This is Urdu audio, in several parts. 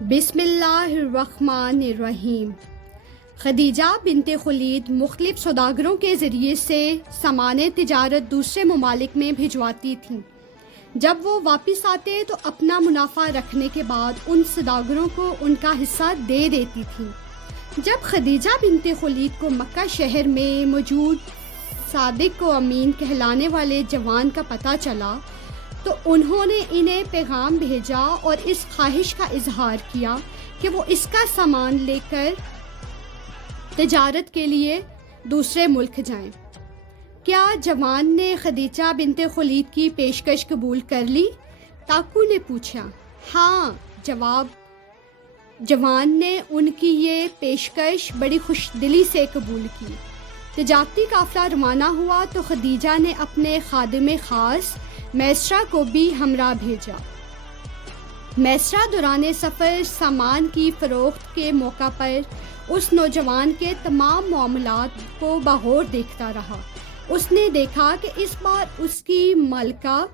بسم اللہ الرحمن الرحیم۔ خدیجہ بنت خولید مختلف سوداگروں کے ذریعے سے سامان تجارت دوسرے ممالک میں بھجواتی تھیں۔ جب وہ واپس آتے تو اپنا منافع رکھنے کے بعد ان سوداگروں کو ان کا حصہ دے دیتی تھیں۔ جب خدیجہ بنت خولید کو مکہ شہر میں موجود صادق و امین کہلانے والے جوان کا پتہ چلا تو انہوں نے انہیں پیغام بھیجا اور اس خواہش کا اظہار کیا کہ وہ اس کا سامان لے کر تجارت کے لیے دوسرے ملک جائیں۔ کیا جوان نے خدیجہ بنت خولید کی پیشکش قبول کر لی؟ تاکو نے پوچھا۔ ہاں، جوان نے ان کی یہ پیشکش بڑی خوش دلی سے قبول کی۔ تجارتی قافلہ روانہ ہوا تو خدیجہ نے اپنے خادم خاص میسرہ کو بھی ہمراہ بھیجا۔ میسرہ دوران سفر سامان کی فروخت کے موقع پر اس نوجوان کے تمام معاملات کو بغور دیکھتا رہا۔ اس نے دیکھا کہ اس بار اس کی مالکہ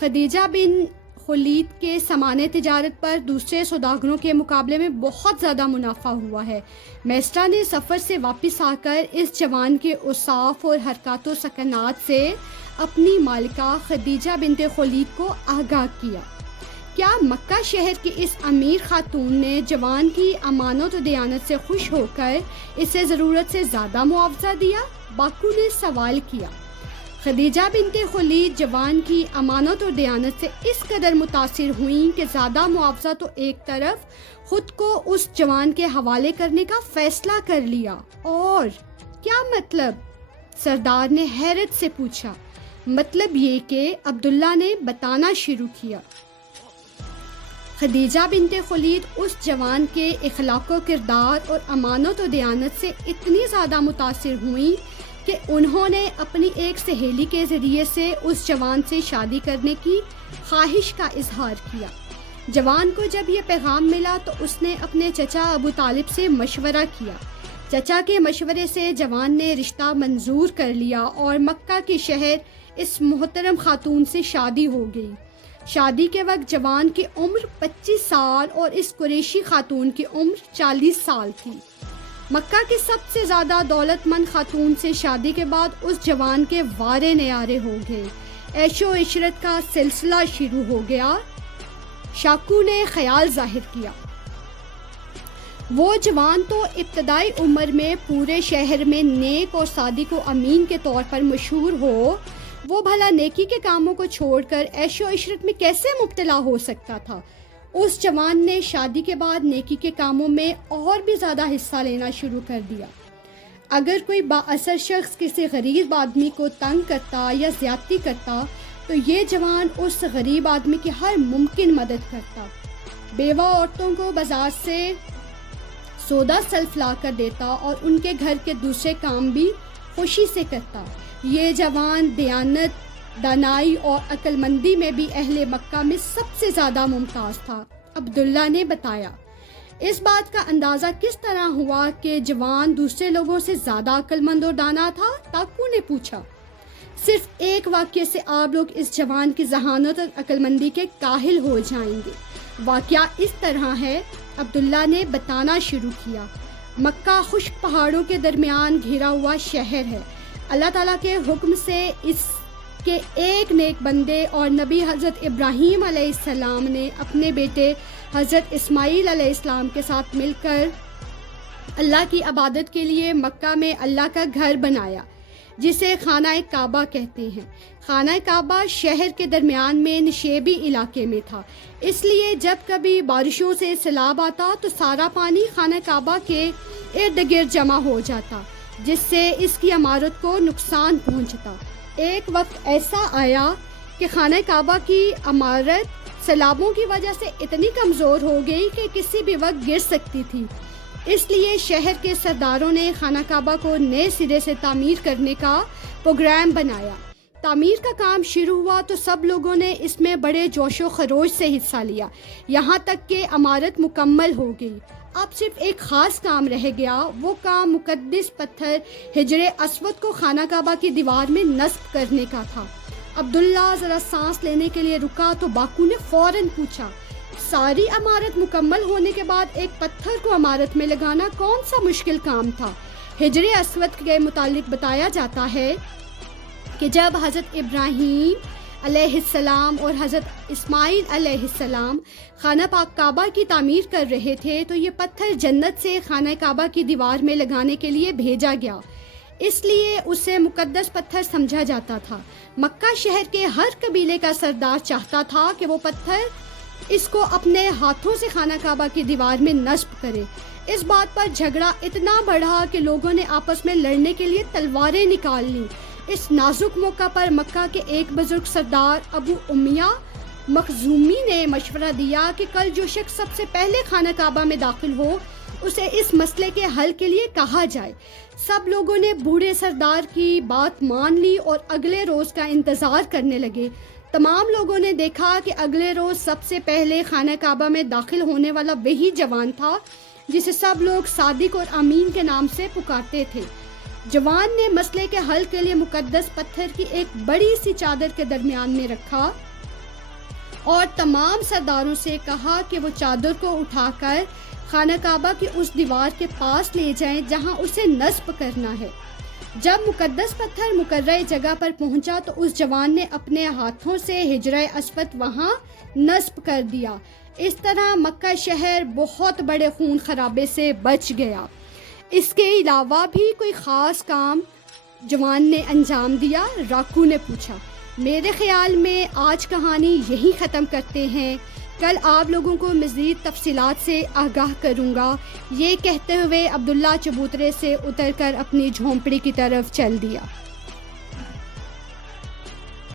خدیجہ بن خولید کے سامان تجارت پر دوسرے سوداگروں کے مقابلے میں بہت زیادہ منافع ہوا ہے۔ میسرہ نے سفر سے واپس آ کر اس جوان کے اوصاف اور حرکات و سکنات سے اپنی مالکہ خدیجہ بنت خولید کو آگاہ کیا۔ کیا مکہ شہر کی اس امیر خاتون نے جوان کی امانت و دیانت سے خوش ہو کر اسے ضرورت سے زیادہ معاوضہ دیا؟ باکو نے سوال کیا۔ خدیجہ بنت خولید جوان کی امانت اور دیانت سے اس قدر متاثر ہوئیں کہ زیادہ معاوضہ تو ایک طرف خود کو اس جوان کے حوالے کرنے کا فیصلہ کر لیا۔ اور کیا مطلب؟ سردار نے حیرت سے پوچھا۔ مطلب یہ کہ عبداللہ نے بتانا شروع کیا۔ خدیجہ بنت خولید اس جوان کے اخلاق و کردار اور امانت و دیانت سے اتنی زیادہ متاثر ہوئیں کہ انہوں نے اپنی ایک سہیلی کے ذریعے سے اس جوان سے شادی کرنے کی خواہش کا اظہار کیا۔ جوان کو جب یہ پیغام ملا تو اس نے اپنے چچا ابو طالب سے مشورہ کیا۔ چچا کے مشورے سے جوان نے رشتہ منظور کر لیا اور مکہ کے شہر اس محترم خاتون سے شادی ہو گئی۔ شادی کے وقت جوان کی عمر 25 سال اور اس قریشی خاتون کی عمر 40 سال تھی۔ مکہ کی سب سے زیادہ دولت مند خاتون سے شادی کے بعد اس جوان کے وارے نیارے ہو گئے۔ عیش و عشرت کا سلسلہ شروع ہو گیا۔ شاکو نے خیال ظاہر کیا۔ وہ جوان تو ابتدائی عمر میں پورے شہر میں نیک اور صادق و امین کے طور پر مشہور ہو، وہ بھلا نیکی کے کاموں کو چھوڑ کر عیش و عشرت میں کیسے مبتلا ہو سکتا تھا؟ اس جوان نے شادی کے بعد نیکی کے کاموں میں اور بھی زیادہ حصہ لینا شروع کر دیا۔ اگر کوئی با اثر شخص کسی غریب آدمی کو تنگ کرتا یا زیادتی کرتا تو یہ جوان اس غریب آدمی کی ہر ممکن مدد کرتا۔ بیوہ عورتوں کو بازار سے سودا سلف لا کر دیتا اور ان کے گھر کے دوسرے کام بھی خوشی سے کرتا۔ یہ جوان دیانت، دانائی اور عقل مندی میں بھی اہل مکہ میں سب سے زیادہ ممتاز تھا، عبداللہ نے بتایا۔ اس بات کا اندازہ کس طرح ہوا کہ جوان دوسرے لوگوں سے زیادہ عقل مند اور دانا تھا؟ تاکو نے پوچھا۔ صرف ایک واقعے سے آپ لوگ اس جوان کی ذہانت اور عقل مندی کے کاہل ہو جائیں گے۔ واقعہ اس طرح ہے، عبداللہ نے بتانا شروع کیا۔ مکہ خشک پہاڑوں کے درمیان گھرا ہوا شہر ہے۔ اللہ تعالیٰ کے حکم سے اس کے ایک نیک بندے اور نبی حضرت ابراہیم علیہ السلام نے اپنے بیٹے حضرت اسماعیل علیہ السلام کے ساتھ مل کر اللہ کی عبادت کے لیے مکہ میں اللہ کا گھر بنایا، جسے خانہ کعبہ کہتے ہیں۔ خانہ کعبہ شہر کے درمیان میں نشیبی علاقے میں تھا، اس لیے جب کبھی بارشوں سے سیلاب آتا تو سارا پانی خانہ کعبہ کے ارد گرد جمع ہو جاتا، جس سے اس کی عمارت کو نقصان پہنچتا۔ ایک وقت ایسا آیا کہ خانہ کعبہ کی عمارت سیلابوں کی وجہ سے اتنی کمزور ہو گئی کہ کسی بھی وقت گر سکتی تھی۔ اس لیے شہر کے سرداروں نے خانہ کعبہ کو نئے سرے سے تعمیر کرنے کا پروگرام بنایا۔ تعمیر کا کام شروع ہوا تو سب لوگوں نے اس میں بڑے جوش و خروش سے حصہ لیا، یہاں تک کہ عمارت مکمل ہو گئی۔ اب صرف ایک خاص کام رہ گیا، وہ کام مقدس پتھر حجر اسود کو خانہ کعبہ کی دیوار میں نصب کرنے کا تھا۔ عبداللہ ذرا سانس لینے کے لیے رکا تو باکو نے فوراً پوچھا، ساری عمارت مکمل ہونے کے بعد ایک پتھر کو عمارت میں لگانا کون سا مشکل کام تھا؟ حجر اسود کے متعلق بتایا جاتا ہے کہ جب حضرت ابراہیم علیہ السلام اور حضرت اسماعیل علیہ السلام خانہ پاک کعبہ کی تعمیر کر رہے تھے تو یہ پتھر جنت سے خانہ کعبہ کی دیوار میں لگانے کے لیے بھیجا گیا، اس لیے اسے مقدس پتھر سمجھا جاتا تھا۔ مکہ شہر کے ہر قبیلے کا سردار چاہتا تھا کہ وہ پتھر اس کو اپنے ہاتھوں سے خانہ کعبہ کی دیوار میں نصب کرے۔ اس بات پر جھگڑا اتنا بڑھا کہ لوگوں نے آپس میں لڑنے کے لیے تلواریں نکال لیں۔ اس نازک موقع پر مکہ کے ایک بزرگ سردار ابو امیہ مخزومی نے مشورہ دیا کہ کل جو شخص سب سے پہلے خانہ کعبہ میں داخل ہو اسے اس مسئلے کے حل کے لیے کہا جائے۔ سب لوگوں نے بوڑھے سردار کی بات مان لی اور اگلے روز کا انتظار کرنے لگے۔ تمام لوگوں نے دیکھا کہ اگلے روز سب سے پہلے خانہ کعبہ میں داخل ہونے والا وہی جوان تھا جسے سب لوگ صادق اور امین کے نام سے پکارتے تھے۔ جوان نے مسئلے کے حل کے لیے مقدس پتھر کی ایک بڑی سی چادر کے درمیان میں رکھا اور تمام سرداروں سے کہا کہ وہ چادر کو اٹھا کر خانہ کعبہ کی اس دیوار کے پاس لے جائیں جہاں اسے نصب کرنا ہے۔ جب مقدس پتھر مقررہ جگہ پر پہنچا تو اس جوان نے اپنے ہاتھوں سے حجرہ اسود وہاں نصب کر دیا۔ اس طرح مکہ شہر بہت بڑے خون خرابے سے بچ گیا۔ اس کے علاوہ بھی کوئی خاص کام جوان نے انجام دیا؟ راکو نے پوچھا۔ میرے خیال میں آج کہانی یہی ختم کرتے ہیں، کل آپ لوگوں کو مزید تفصیلات سے آگاہ کروں گا، یہ کہتے ہوئے عبداللہ چبوترے سے اتر کر اپنی جھونپڑی کی طرف چل دیا۔